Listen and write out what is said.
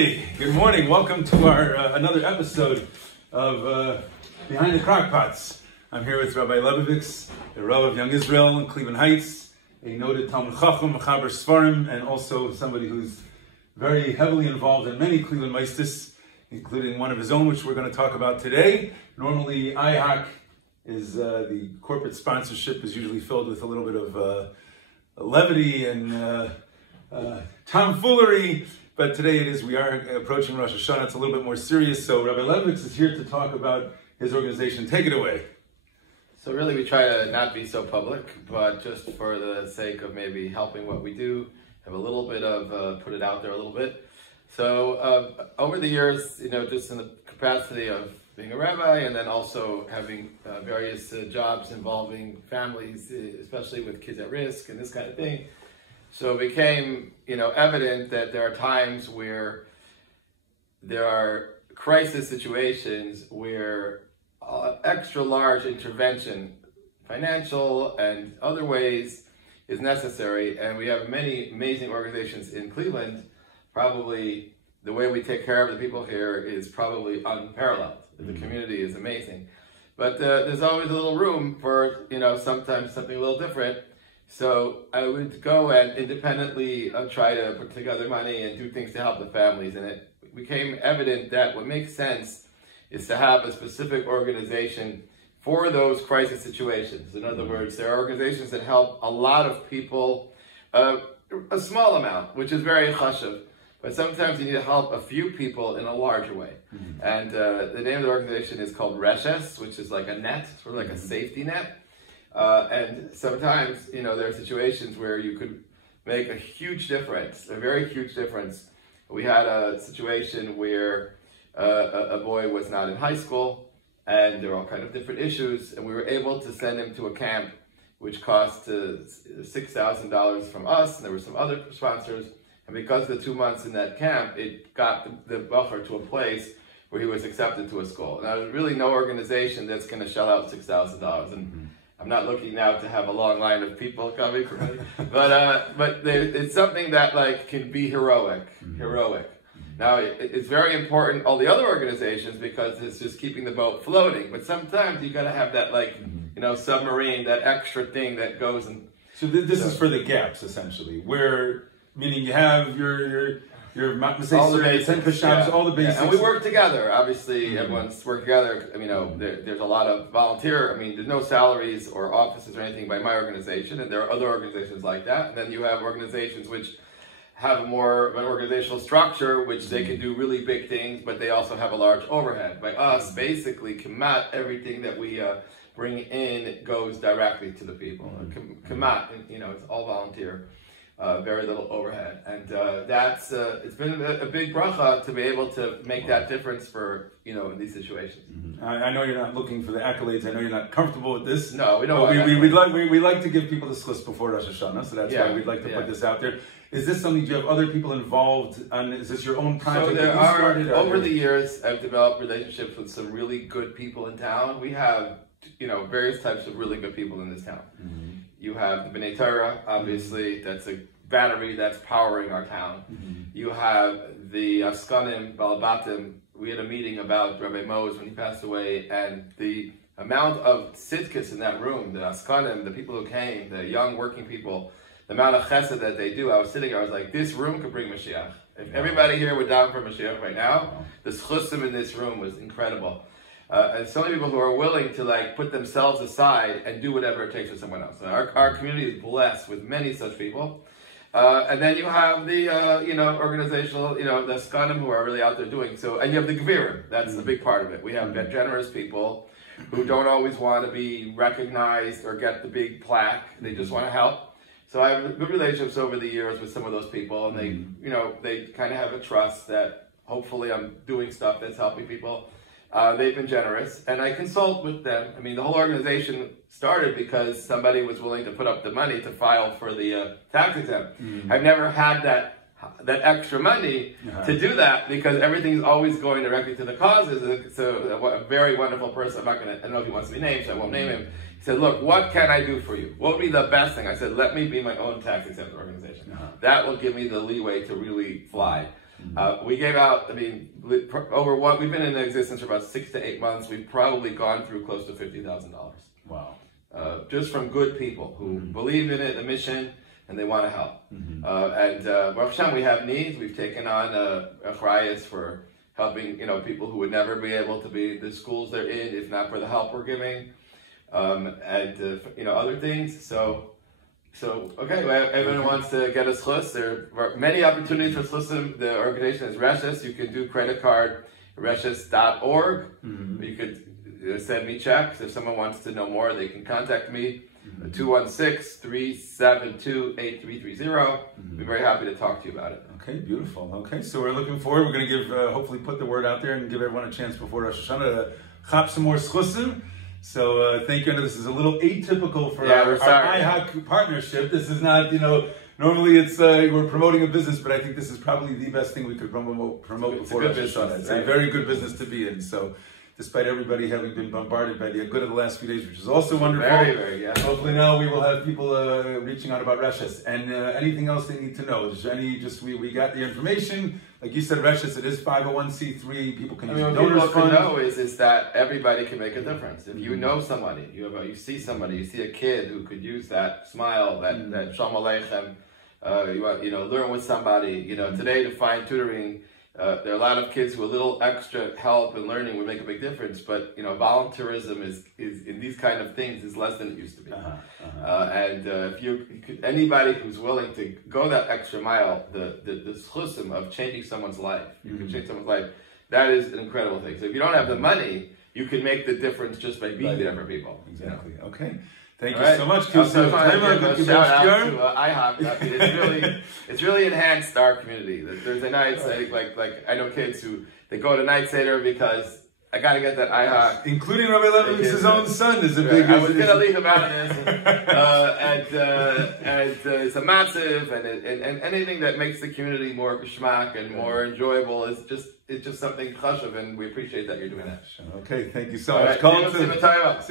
Hey, good morning. Welcome to our another episode of Behind the Crockpots. I'm here with Rabbi Lebovics, the Rav of Young Israel in Cleveland Heights, a noted Talmud Chacham, Mechaber Sfarim, and also somebody who's very heavily involved in many Cleveland Meistis, including one of his own, which we're going to talk about today. Normally, IHOC is the corporate sponsorship is usually filled with a little bit of levity and tomfoolery. But today we are approaching Rosh Hashanah. It's a little bit more serious. So Rabbi Lebovics is here to talk about his organization. Take it away. So really we try to not be so public, but just for the sake of maybe helping what we do, have a little bit of, put it out there a little bit. So over the years, just in the capacity of being a rabbi and then also having various jobs involving families, especially with kids at risk and this kind of thing. So it became, evident that there are times where there are crisis situations where extra large intervention, financial and other ways, is necessary. And we have many amazing organizations in Cleveland. Probably the way we take care of the people here is probably unparalleled. The community is amazing. But there's always a little room for, sometimes something a little different. So I would go and independently try to put together money and do things to help the families. And it became evident that what makes sense is to have a specific organization for those crisis situations. In other words, there are organizations that help a lot of people, a small amount, which is very chashuv. But sometimes you need to help a few people in a larger way. And the name of the organization is called Reshes, which is like a net, sort of like a safety net. And sometimes, there are situations where you could make a huge difference, a very huge difference. We had a situation where a boy was not in high school, and there were all kinds of different issues, and we were able to send him to a camp, which cost $6,000 from us, and there were some other sponsors. And because of the 2 months in that camp, it got the bacher to a place where he was accepted to a school. Now, there's really no organization that's going to shell out $6,000. And I'm not looking now to have a long line of people coming for me, but it's something that can be heroic. Now it's very important, all the other organizations, because it's just keeping the boat floating. But sometimes you got to have that submarine, that extra thing that goes and. So this is for the gaps essentially, where meaning you have your all the basics, all the basics. Yeah. And we work together. Obviously, everyone's working together. There's a lot of volunteer. There's no salaries or offices or anything by my organization, and there are other organizations like that. And then you have organizations which have more of an organizational structure, which they can do really big things, but they also have a large overhead. By us, basically, Kamat, everything that we bring in goes directly to the people. Kamat, it's all volunteer. Very little overhead, and that's it's been a big bracha to be able to make that difference for in these situations. I know you're not looking for the accolades. I know you're not comfortable with this. No, we don't. We like to give people the schluss before Rosh Hashanah, so that's why we'd like to put this out there. Is this something? Do you have other people involved? And is this your own project? So there are. Over the years, I've developed relationships with some really good people in town. We have various types of really good people in this town. You have the B'nai Torah, obviously, that's a battery that's powering our town. You have the Askanim, Balabatim. We had a meeting about Rabbi Mose when he passed away, and the amount of tzidkis in that room, the Askanim, the people who came, the young working people, the amount of chesed that they do. I was sitting here, I was like, this room could bring Mashiach. If everybody here would down for Mashiach right now, the schusim in this room was incredible. And so many people who are willing to put themselves aside and do whatever it takes for someone else. And our community is blessed with many such people. And then you have the, organizational, the skanim who are really out there doing so. And you have the gvirim. That's the big part of it. We have generous people who don't always want to be recognized or get the big plaque. They just want to help. So I have good relationships over the years with some of those people. And they, they kind of have a trust that hopefully I'm doing stuff that's helping people. They've been generous, and I consult with them. The whole organization started because somebody was willing to put up the money to file for the tax exempt. I've never had that extra money to do that because everything's always going directly to the causes. So a very wonderful person, I don't know if he wants to be named, so I won't name him. He said, look, what can I do for you? What would be the best thing? I said, let me be my own tax exempt organization. That will give me the leeway to really fly. We gave out, we've been in existence for about 6 to 8 months. We've probably gone through close to $50,000. Wow. Just from good people who believe in it, the mission, and they want to help. Baruch Hashem, we have needs. We've taken on achrayas for helping, people who would never be able to be the schools they're in if not for the help we're giving, other things. So okay, everyone wants to get a schus. There are many opportunities for schlusim. The organization is Reshes. You can do credit card, reshes.org. You could send me checks. If someone wants to know more, they can contact me. 216-372-8330. Be very happy to talk to you about it. Okay, beautiful. Okay, so we're looking forward. We're going to give, hopefully put the word out there and give everyone a chance before Rosh Hashanah to chop some more schusim. So thank you. I know this is a little atypical for our IHOC partnership. This is not, normally it's we're promoting a business, but I think this is probably the best thing we could promote before Rosh Hashanah. It's a very good business to be in. So despite everybody having been bombarded by the good of the last few days, which is also wonderful. Very, yeah. Hopefully now we will have people reaching out about Reshes and anything else they need to know. We got the information. Like you said, Reshes, it is 501c3. People can use donors fund. What people can know is that everybody can make a difference. If you know somebody, you see somebody, you see a kid who could use that smile, that shalom aleichem, learn with somebody. Today to find tutoring. There are a lot of kids who a little extra help and learning would make a big difference, but volunteerism is in these kind of things is less than it used to be. If anybody who's willing to go that extra mile, the schusim of changing someone's life, you can change someone's life. That is an incredible thing. So if you don't have the money, you can make the difference just by being there for people. Exactly. Okay. Thank you right. so much. Also, shout out to IHOP. It's really enhanced our community. The Thursday nights, like I know kids who they go to night Seder because I got to get that IHOP. Including Rabbi Lebovics' own son is a big. I was going to leave about this, and it's a massive, and anything that makes the community more geschmack and more enjoyable is just something chashuv, and we appreciate that you're doing that. Okay, thank you so much. Right.